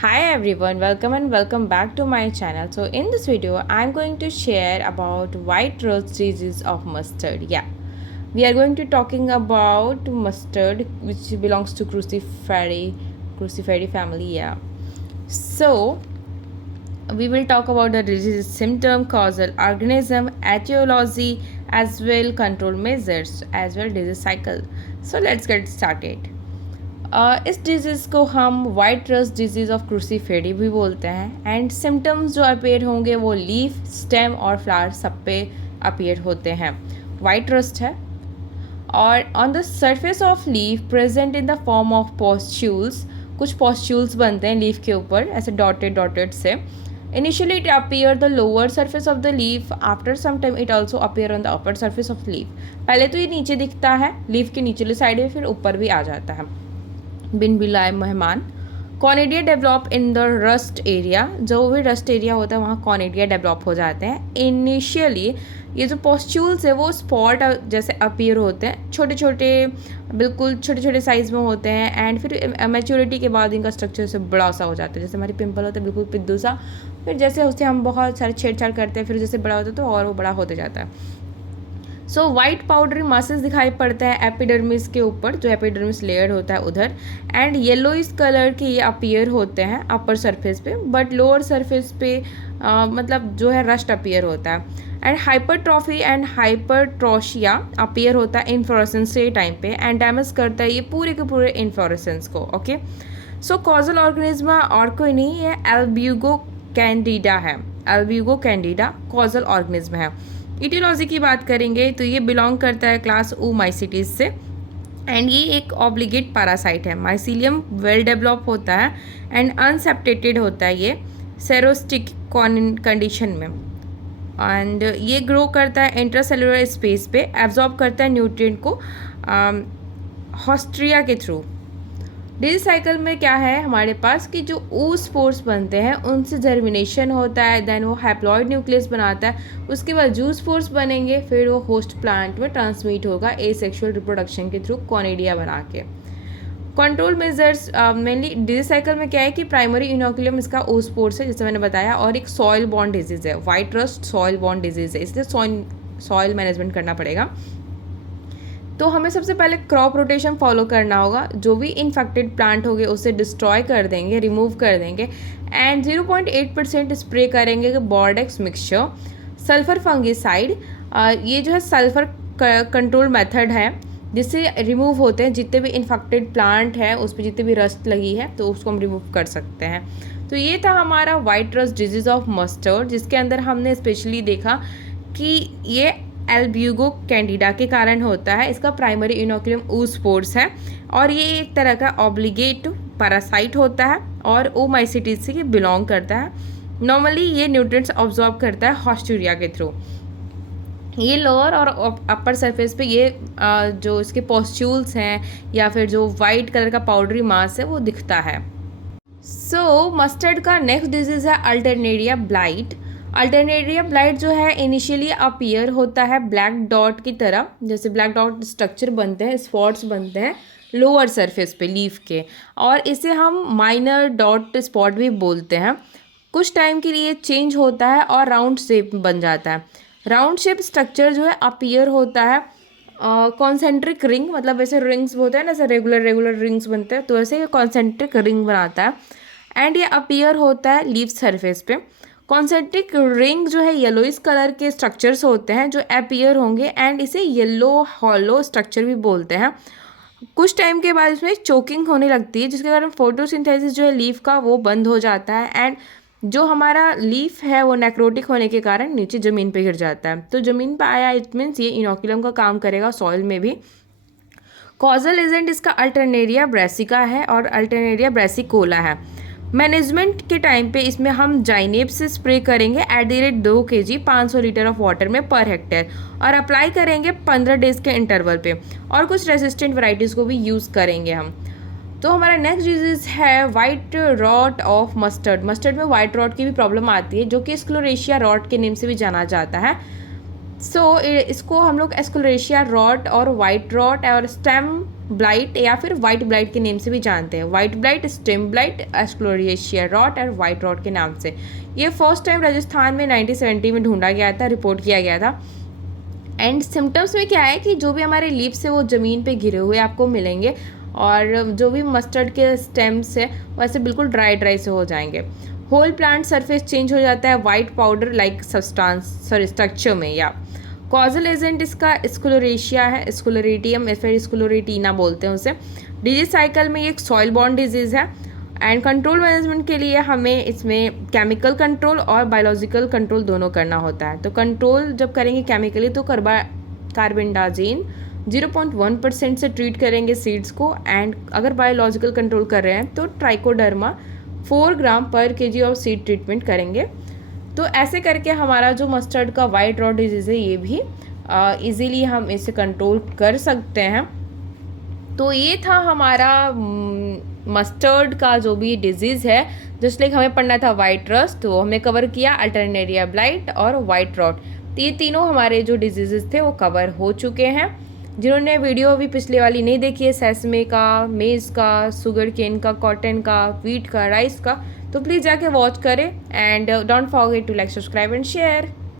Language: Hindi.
Hi everyone, welcome and welcome back to my channel. So in this video, I'm going to share about white rust disease of mustard. Yeah, we are going to talking about mustard, which belongs to Cruciferae family. Yeah. So we will talk about the disease symptom, causal organism, etiology, as well control measures, as well disease cycle. So let's get started. इस डिजीज़ को हम वाइट रस्ट डिजीज़ ऑफ क्रूसीफेडी भी बोलते हैं एंड सिम्टम्स जो अपेयर होंगे वो लीफ स्टेम और फ्लावर सब पे अपेयर होते हैं. वाइट रस्ट है और on the surface of leaf present in the form of pustules. कुछ पॉस्ट्यूल्स बनते हैं लीफ के ऊपर ऐसे डॉटेड से. Initially it appear the lower surface of the leaf, after some time it also appear on the upper surface of leaf. पहले तो ये नीचे दिखता है लीफ के नीचले साइड में, फिर ऊपर भी आ जाता है. बिन बिलाए मेहमान. Conidia develop in the rust area. जो भी रस्ट एरिया होता है वहाँ कॉनिडिया डेवलप हो जाते हैं. इनिशियली ये जो पॉस्ट्यूल्स है वो स्पॉट जैसे अपीयर होते हैं, छोटे छोटे, बिल्कुल छोटे छोटे साइज़ में होते हैं एंड फिर मैच्योरिटी के बाद इनका स्ट्रक्चर से बड़ा सा हो जाता है. जैसे हमारे पिंपल होता है बिल्कुल पिद्दू सा, फिर जैसे उससे हम बहुत सारे छेड़छाड़ करते हैं फिर जैसे बड़ा होता है तो और वो बड़ा होते जाता है. सो वाइट पाउडरी मासेस दिखाई पड़ते हैं एपिडर्मिस के ऊपर, जो एपिडर्मिस लेयर होता है उधर, एंड येलो इस कलर के ये अपीयर होते हैं अपर सरफेस पे, बट लोअर सरफेस पे मतलब जो है रस्ट अपीयर होता है. एंड हाइपरट्रॉफी एंड हाइपरट्रोशिया अपीयर होता है इन्फ्लोरेसेंस के टाइम पे एंड डैमेज करता है ये पूरे के पूरे इन्फ्लोरेसेंस को. ओके, सो कॉजल ऑर्गेनिज्म और कोई नहीं, ये एल्ब्यूगो कैंडिडा है. एल्ब्यूगो कैंडिडा कॉजल ऑर्गेनिज्म है. इटियोलॉजी की बात करेंगे तो ये बिलोंग करता है क्लास ओमाइसिटीज से एंड ये एक ऑब्लिगेट पैरासाइट है. माइसीलियम वेल डेवलप होता है एंड अनसेप्टेटेड होता है ये सेरोस्टिक कंडीशन में, एंड ये ग्रो करता है इंट्रासेलुलर स्पेस पे, एब्जॉर्ब करता है न्यूट्रिएंट को हॉस्ट्रिया के थ्रू. डिजीज साइकिल में क्या है हमारे पास कि जो oospores बनते हैं उनसे जर्मिनेशन होता है, देन वो हैप्लॉइड न्यूक्लियस बनाता है, उसके बाद जूस्पोर्स बनेंगे, फिर वो होस्ट प्लांट में ट्रांसमिट होगा एसेक्सुअल रिप्रोडक्शन के थ्रू कॉनिडिया बना के. Control measures mainly disease cycle में क्या है कि प्राइमरी इनोकुलम इसका oospores है जैसे मैंने बताया, और एक सॉइल बॉर्न डिजीज़ है. White rust soil born disease है, इसलिए सॉइल मैनेजमेंट करना पड़ेगा. तो हमें सबसे पहले क्रॉप रोटेशन फॉलो करना होगा. जो भी इन्फेक्टेड प्लांट होंगे उसे डिस्ट्रॉय कर देंगे, रिमूव कर देंगे एंड 0.8% स्प्रे करेंगे बॉर्डेक्स मिक्सचर. सल्फर फंगिसाइड, ये जो है सल्फर कंट्रोल मेथड है जिससे रिमूव होते हैं जितने भी इन्फेक्टेड प्लांट हैं, उस पर जितने भी रस्ट लगी है तो उसको हम रिमूव कर सकते हैं. तो ये था हमारा white rust disease of mustard, जिसके अंदर हमने स्पेशली देखा कि ये एल्ब्यूगो कैंडिडा के कारण होता है. इसका प्राइमरी इनोकुलम oospores है और ये एक तरह का ऑब्लिगेट पैरासाइट होता है और ओमाइसिटीज से ये बिलोंग करता है. नॉर्मली ये न्यूट्रिएंट्स ऑब्जॉर्ब करता है हॉस्टूरिया के थ्रू. ये लोअर और अपर सरफेस पे ये जो इसके पॉस्ट्यूल्स हैं या फिर जो वाइट कलर का पाउडरी मास है वो दिखता है. सो मस्टर्ड का नेक्स्ट डिजीज़ है अल्टरनेरिया ब्लाइट. अल्टरनेरिया ब्लाइट जो है इनिशियली अपीयर होता है ब्लैक डॉट की तरह, जैसे ब्लैक डॉट स्ट्रक्चर बनते हैं, स्पॉट्स बनते हैं लोअर सरफेस पे लीफ के, और इसे हम माइनर डॉट स्पॉट भी बोलते हैं. कुछ टाइम के लिए चेंज होता है और राउंड शेप बन जाता है. राउंड शेप स्ट्रक्चर जो है अपीयर होता है कॉन्सेंट्रिक रिंग, मतलब वैसे रिंग्स होते हैं ना, ऐसे रेगुलर रिंग्स बनते हैं, तो वैसे ये कॉन्सेंट्रिक रिंग बनाता है एंड ये अपीयर होता है लीफ सरफेस पे. कॉन्सेंट्रिक रिंग जो है येलोइस कलर के स्ट्रक्चर्स होते हैं जो अपीयर होंगे एंड इसे येलो हॉलो स्ट्रक्चर भी बोलते हैं. कुछ टाइम के बाद इसमें चोकिंग होने लगती है जिसके कारण फोटोसिंथेसिस जो है लीफ का वो बंद हो जाता है एंड जो हमारा लीफ है वो नेक्रोटिक होने के कारण नीचे ज़मीन पे गिर जाता है. तो ज़मीन पे आया इट मीन्स ये इनोकुलम का काम करेगा सॉइल में भी. कॉजल एजेंट इसका अल्टरनेरिया ब्रेसिका है और अल्टरनेरिया ब्रेसिकोला है. मैनेजमेंट के टाइम पे इसमें हम जाइनेब से स्प्रे करेंगे @ 2 kg 500 लीटर ऑफ वाटर में पर हेक्टेयर, और अप्लाई करेंगे 15 डेज़ के इंटरवल पे, और कुछ रेसिस्टेंट वैराइटीज़ को भी यूज़ करेंगे हम. तो हमारा नेक्स्ट डिजीज़ है white rot of mustard. Mustard में वाइट रॉट की भी प्रॉब्लम आती है जो कि स्क्लोरेशिया रॉट के नेम से भी जाना जाता है. इसको हम लोग एस्क्लोरेशिया रॉट और वाइट रॉट और स्टेम ब्लाइट या फिर वाइट ब्लाइट के नेम से भी जानते हैं। White blight, stem blight, sclerotinia rot और वाइट रॉट के नाम से। ये फर्स्ट टाइम राजस्थान में 1970 में ढूंढा गया था, रिपोर्ट किया गया था। एंड सिम्टम्स में क्या है कि जो भी हमारे लीव्स है वो ज़मीन पे गिरे हुए आपको मिलेंगे, और जो भी मस्टर्ड के स्टेम्स है वैसे बिल्कुल ड्राई से हो जाएंगे। होल प्लांट सरफेस चेंज हो जाता है वाइट पाउडर लाइक स्ट्रक्चर में। या कॉजल एजेंट इसका स्क्लेरोशिया है, स्क्लेरोटियम या फिर स्क्लेरोटिना बोलते हैं उसे। डिजीज साइकिल में ये एक सॉइल बॉर्न डिजीज़ है। एंड कंट्रोल मैनेजमेंट के लिए हमें इसमें केमिकल कंट्रोल और बायोलॉजिकल कंट्रोल दोनों करना होता है। तो कंट्रोल जब करेंगे केमिकली तो कार्बेंडाजिन 0.1% से ट्रीट करेंगे सीड्स को। एंड अगर बायोलॉजिकल कंट्रोल कर रहे हैं तो ट्राइकोडर्मा 4 ग्राम पर केजी ऑफ सीड ट्रीटमेंट करेंगे। तो ऐसे करके हमारा जो मस्टर्ड का वाइट रॉट डिजीज़ है ये भी इजीली हम इसे कंट्रोल कर सकते हैं। तो ये था हमारा मस्टर्ड का जो भी डिजीज़ है। जस्ट लाइक हमें पढ़ना था वाइट रस्ट, तो हमने कवर किया अल्टरनेरिया ब्लाइट और वाइट रॉट। तो ये तीनों हमारे जो डिजीज़ थे वो कवर हो चुके हैं। जिन्होंने वीडियो अभी पिछले वाली नहीं देखी है, सेसमे का, मेज़ का, सुगर केन का, कॉटन का, वीट का, राइस का, तो प्लीज़ जाके वॉच करें। And don't forget to like, subscribe and share.